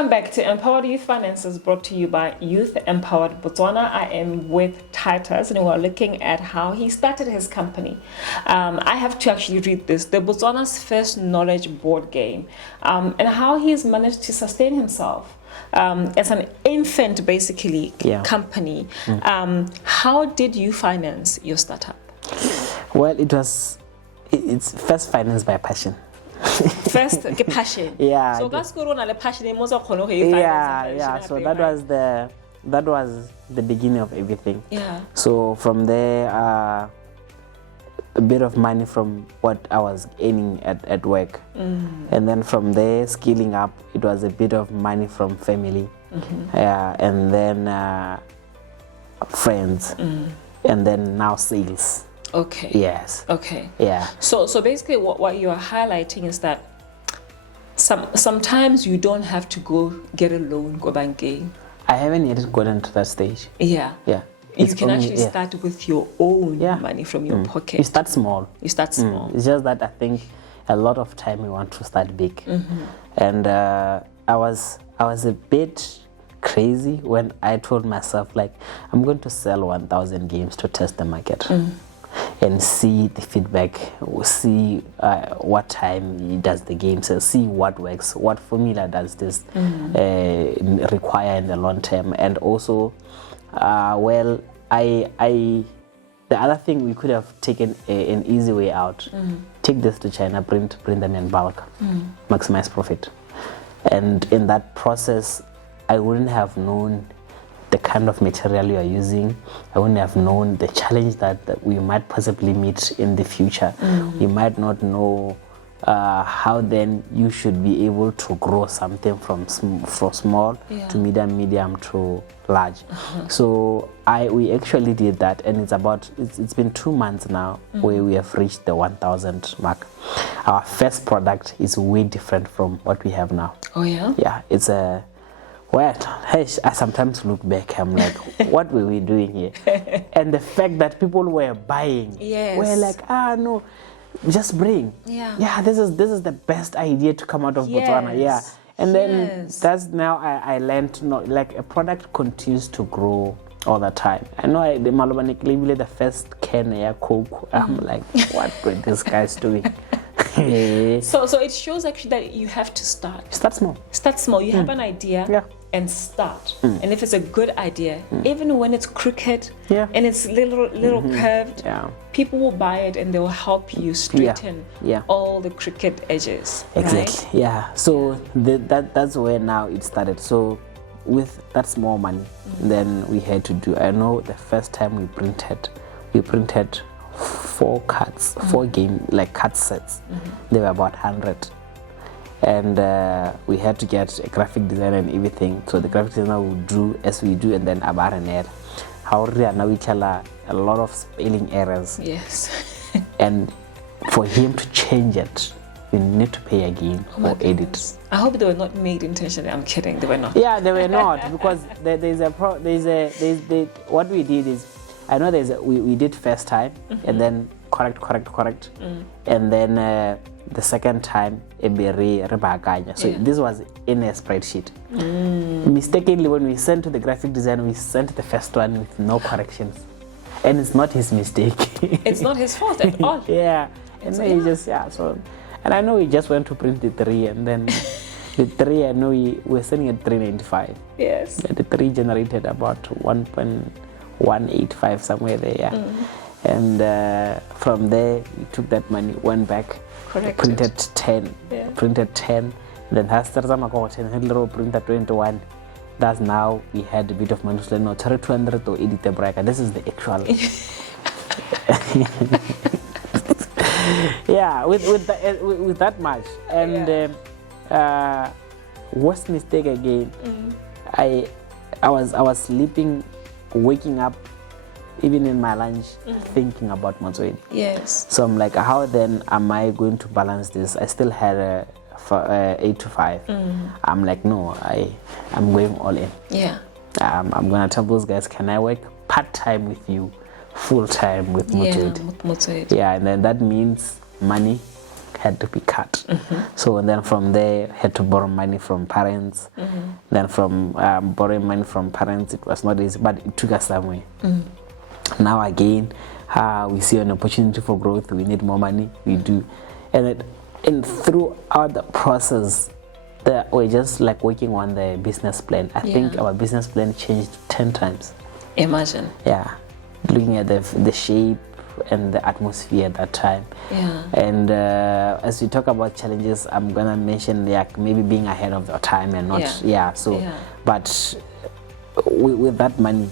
Welcome back to Empowered Youth Finances, brought to you by Youth Empowered Botswana. I am with Titus, and we're looking at how he started his company. I have to actually read this, the Botswana's first knowledge board game, and how he's managed to sustain himself as an infant, basically, company. How did you finance your startup? Well, it's first financed by passion. First, passion. Yeah. So that's good. Passion. Yeah. So that was the beginning of everything. Yeah. So from there, a bit of money from what I was earning at work, and then from there, scaling up, it was a bit of money from family, and then friends, and then now sales. Okay. Yes. Okay. Yeah. So basically what you are highlighting is that sometimes you don't have to go get a loan, go banking. I haven't yet gotten to that stage. Yeah. Yeah. You can actually start with your own money from your pocket. You start small. It's just that I think a lot of time we want to start big. And I was a bit crazy when I told myself, like, I'm going to sell 1,000 games to test the market. And see the feedback, see what time does the game sell, see what works, what formula does this require in the long term. And also, the other thing, we could have taken an easy way out. Take this to China, print them in bulk, maximize profit. And in that process, I wouldn't have known the kind of material you are using. I wouldn't have known the challenge that we might possibly meet in the future. You might not know how then you should be able to grow something from small to medium to large. So we actually did that, and it's been 2 months now where we have reached the 1,000 mark. Our first product is way different from what we have now. Oh yeah? Yeah, it's a well, hey, I sometimes look back, I'm like, what were we doing here? And the fact that people were buying, were like, no, just bring. Yeah, this is the best idea to come out of Botswana. Yeah. And then that's now I learned to know, like, a product continues to grow all the time. I know the Malobanik, the first can of Coke, I'm like, what were these guys doing? So it shows actually that you have to start. Start small. Start small. You have an idea and start. And if it's a good idea, even when it's crooked and it's little curved, people will buy it and they will help you straighten all the crooked edges. Exactly. Right? Yeah. So that's where now it started. So with that small money, then we had to do. I know the first time we printed 4 cards, 4 game like card sets. They were about 100, and we had to get a graphic designer and everything. So the graphic designer would do as we do, and then how now we tell a lot of spelling errors. Yes. And for him to change it, you need to pay again or edit. I hope they were not made intentionally. I'm kidding. They were not. Yeah, they were not, because what we did is, I know we did first time and then correct, and then the second time so this was in a spreadsheet. Mistakenly, when we sent to the graphic designer, we sent the first one with no corrections, and it's not his mistake. It's not his fault at all. And then he just and I know he just went to print the 3, and then the 3, I know we were selling at 395. Yes. But the 3 generated about 1.185 somewhere there. And from there, we took that money, went back, printed 10, then has little printer 21. That's now we had a bit of money to learn. No, 200 to edit the bracket. This is the actual. with that much. And worst mistake again. I was sleeping, waking up, even in my lunch, thinking about Motswedi. Yes. So I'm like, how then am I going to balance this? I still had 8 to 5. I'm like, no, I'm going all in. Yeah. I'm gonna tell those guys, can I work part-time with you, full-time with Motswedi? Motswedi. Yeah, and then that means money, had to be cut. So and then from there, had to borrow money from parents. Then from borrowing money from parents, it was not easy, but it took us somewhere. Now again, we see an opportunity for growth. We need more money. We do, and throughout the process, we're just like working on the business plan. I think our business plan changed 10 times. Imagine. Yeah, looking at the shape and the atmosphere at that time. Yeah. And as we talk about challenges, I'm gonna mention like maybe being ahead of the time and not. But with that money,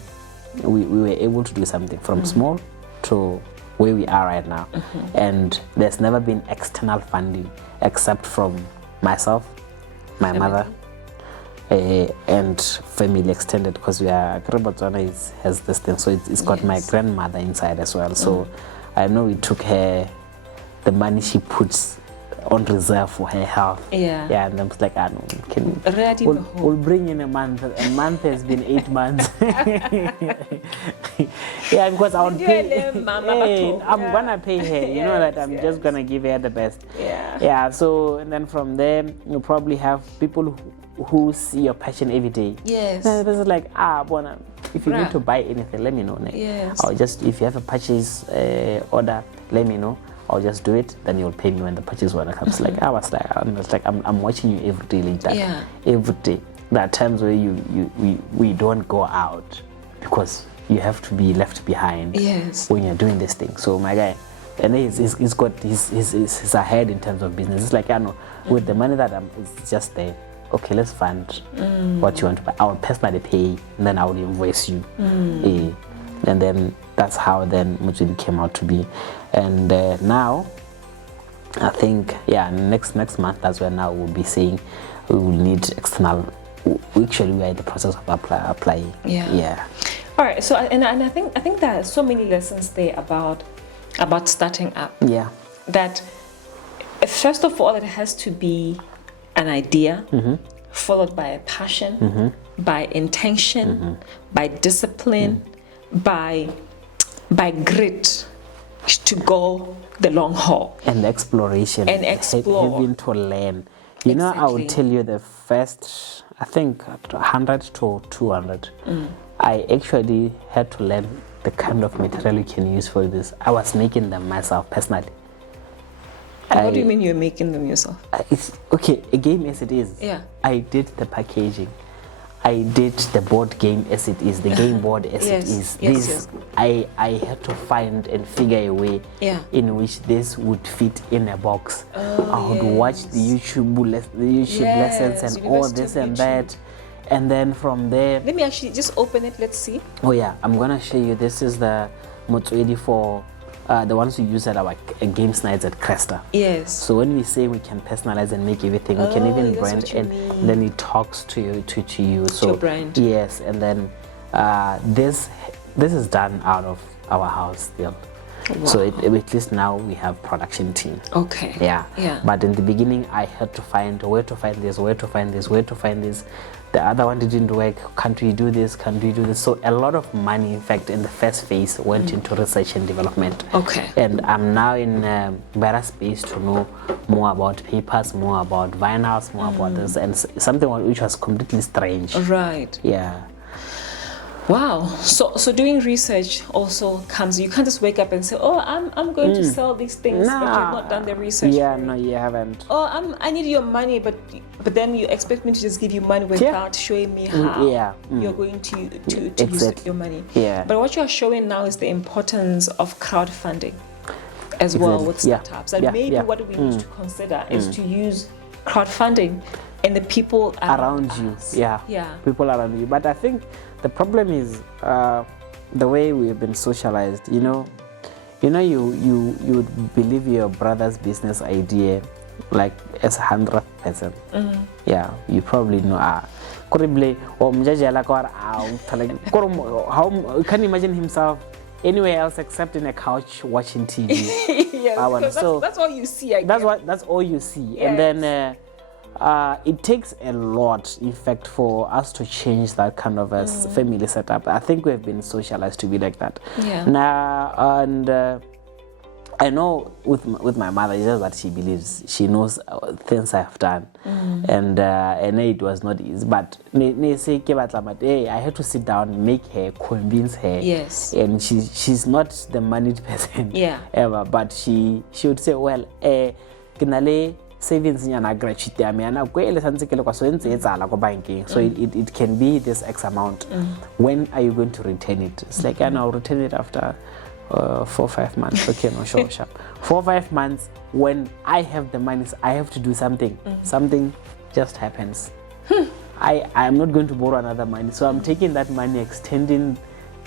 we were able to do something from small to where we are right now. And there's never been external funding except from myself, my mother, and family extended, because we are Botswana has this thing, so it's got my grandmother inside as well. So I know we took her the money she puts on reserve for her health. Yeah, and I was like, we'll bring in a month. A month has been 8 months. Yeah, because I would pay. I'm gonna pay her. You know that I'm just gonna give her the best. Yeah. So and then from there, you probably have people who see your passion every day. This is like, Bona, if you need to buy anything, let me know. Or just if you have a purchase order, let me know. I'll just do it. Then you'll pay me when the purchase order comes. I'm watching you every day like that. Every day. There are times where we don't go out because you have to be left behind when you're doing this thing. So my guy, and he's ahead in terms of business. It's like, I know, with the money that it's just there. Okay, let's fund what you want to buy. I will personally pay, and then I will invoice you. And then that's how then Motswedi came out to be. And now, I think, next month, that's where now we'll be saying we will need external. Actually, we are in the process of applying. All right. So, and I think there are so many lessons there about starting up. That first of all, it has to be an idea, followed by a passion, by intention, by discipline, by grit to go the long haul. And exploration. And explore. Having to learn. You know, I will tell you the first, I think, 100 to 200. I actually had to learn the kind of material you can use for this. I was making them myself personally. What do you mean you're making them yourself? It's okay, a game as it is. I did the packaging. I did the board game as it is, the game board as it is. I had to find and figure a way in which this would fit in a box. I would watch the YouTube lessons and all this and that. And then from there... Let me actually just open it, let's see. Oh yeah, I'm going to show you. This is the Motswedi for... the ones we use at our games nights at Cresta. So when we say we can personalize and make everything, we can even brand, and then it talks to you. So your brand. Yes, and then this is done out of our house still. So at least now we have production team. But in the beginning, I had to find where to find this. The other one didn't work. Can't we do this? So a lot of money, in fact, in the first phase went into research and development. And I'm now in a better space to know more about papers, more about vinyls, more about this, and something which was completely strange. Wow. So doing research also comes, you can't just wake up and say, oh, I'm going to sell these things, but you've not done the research. No, you haven't. Oh, I need your money, but then you expect me to just give you money without showing me how you're going to use your money. But what you're showing now is the importance of crowdfunding as well with startups. And maybe what we need to consider is to use crowdfunding and the people around you. People around you. But I think the problem is the way we've been socialized. You believe your brother's business idea like as 100%. You probably know. How can you imagine himself anywhere else except in a couch watching TV? That's all you see. That's all you see, and then. It takes a lot, in fact, for us to change that kind of a family setup. I think we've been socialized to be like that. Now, and I know with my mother, it's just that she believes. She knows things I've done, and it was not easy. But hey, I had to sit down, make her, convince her. Yes. And she's not the moneyed person. Yeah. Ever, but she would say, well, kinale savings nyana gratuity so it can be this X amount. When are you going to return it? It's like, I'll return it after 4 or 5 months. Okay, no, sure. 4 or 5 months, when I have the money, I have to do something. Something just happens. I am not going to borrow another money, so I'm taking that money, extending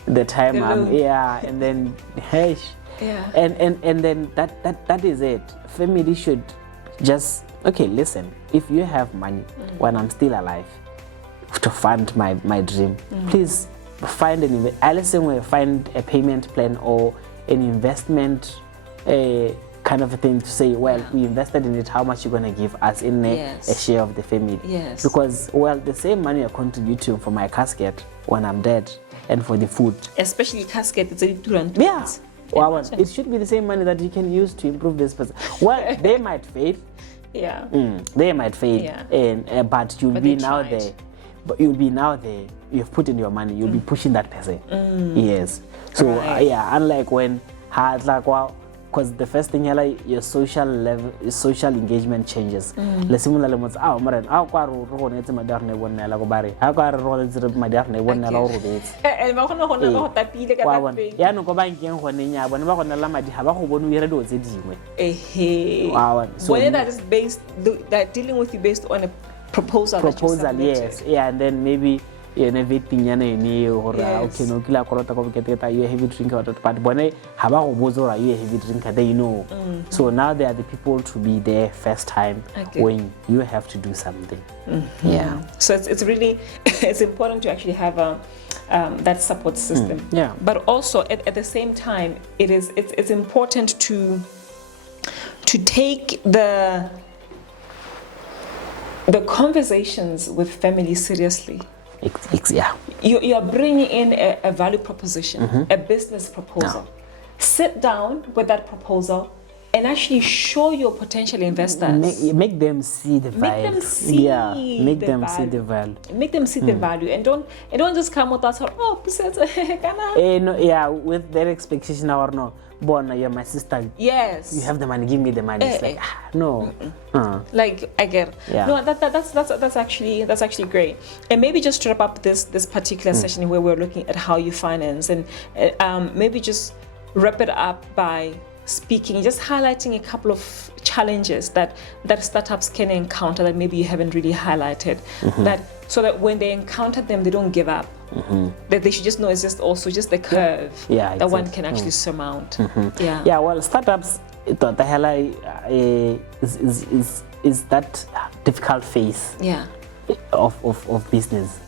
the time I'm here, and then and then that is it. Family should just, okay, listen, if you have money when I'm still alive to fund my dream, please find find a payment plan or an investment kind of a thing to say, well, we invested in it, how much you're going to give us in a share of the family. Yes. Because, well, the same money you're contributing for my casket when I'm dead and for the food. Especially casket, it's a little well, it should be the same money that you can use to improve this person. Well, they might fade. Yeah. They might fade. Yeah. And but you'll be now there. But you'll be now there. You've put in your money. You'll be pushing that person. Yes. So unlike when because the first thing your social level, social engagement changes. Le simula le motse mara kwa ro gonetse madar ne bonna la go bare kwa ro gonetse madar ne bonna la go robetse ba gona go tapile ka lapeng ya no go bankeng gone nya bone ba gona la madi ha ba go bone o ira do tse dingwe so when that is based that dealing with you based on a proposal yes, and then maybe everything okay no kila korota go get you a heavy drinker but bone ha ba go botsa you a heavy drinker, they know. So now they are the people to be there first time when you have to do something. So it's really it's important to actually have that support system. But also at the same time it's important to take the conversations with family seriously. You are bringing in a value proposition, a business proposal. Sit down with that proposal and actually show your potential investors. Make them see the value. Make them see the value. Make them see the value, and don't just come with us. With their expectation or no. Bona, you're my sister. Yes. You have the money. Give me the money. It's like no. Like I get. No, that's actually great. And maybe just to wrap up this particular session where we're looking at how you finance, and maybe just wrap it up by speaking, just highlighting a couple of challenges that startups can encounter that maybe you haven't really highlighted, so that when they encounter them, they don't give up. That they should just know it's just the curve that one can actually surmount. Well, startups is that difficult phase of business.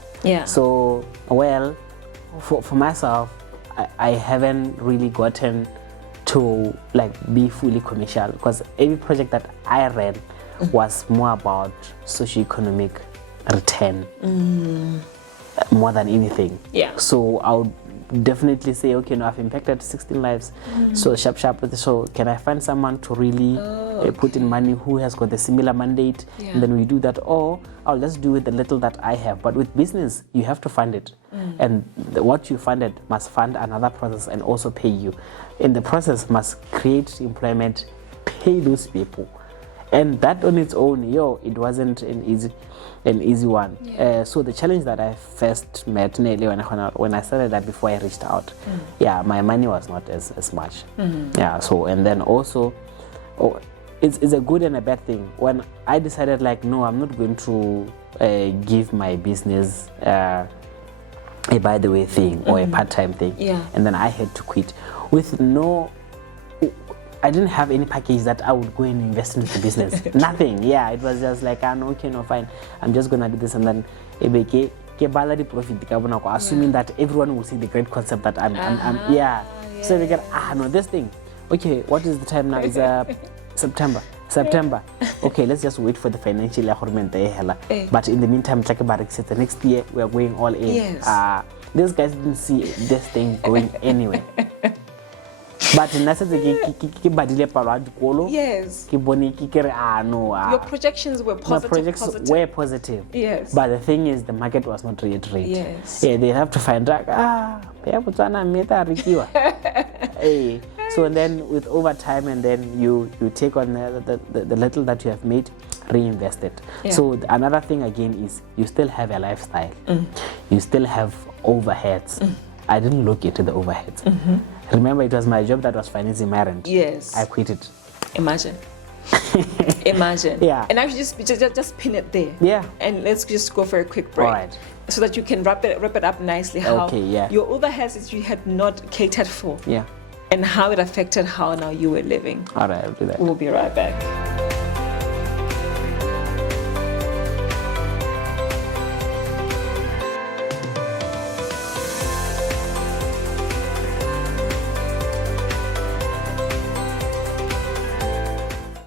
So well, for myself, I haven't really gotten to be fully commercial, because every project that I ran was more about socio-economic return more than anything. So I would definitely say, okay, no, I've impacted 16 lives. So sharp. So can I find someone to really put in money who has got a similar mandate, and then we do that, or I'll just do with the little that I have. But with business, you have to fund it, and what you funded must fund another process and also pay you. In the process, must create employment, pay those people, and that on its own, it wasn't an easy one. So the challenge that I first met when I started that, before I reached out, my money was not as much. So, and then also, it's a good and a bad thing. When I decided no, I'm not going to give my business a by the way thing or a part-time thing, and then I had to quit with I didn't have any package that I would go and invest into the business. Nothing. It was just like, okay, no, fine. I'm just gonna do this, and then profit, assuming that everyone will see the great concept that I'm. So we get no, this thing. Okay, what is the time now? It's September. Okay, let's just wait for the financial agreement. But in the meantime, the next year we are going all in. These guys didn't see this thing going anywhere. But nna setse ke badile palo ya dikolo Yes. ke bone ke re no Your projections were my positive. projects positive. were positive. Yes. But the thing is, the market was not yet ready. Yes. Yeah, they have to find out. Ya Botswana meta rikiwa. Hey. So and then with over time, and then you take on the little that you have made, reinvest it. Yeah. So another thing again is you still have a lifestyle. You still have overheads. I didn't look into the overheads. Remember, it was my job that was financing my rent. Yes. I quit it. Imagine. Imagine. Yeah. And actually just pin it there. Yeah. And let's just go for a quick break. All right. So that you can wrap it up nicely. How Okay, yeah. your overheads that you had not catered for. Yeah. And how it affected how now you were living. All right, I'll do that. We'll be right back.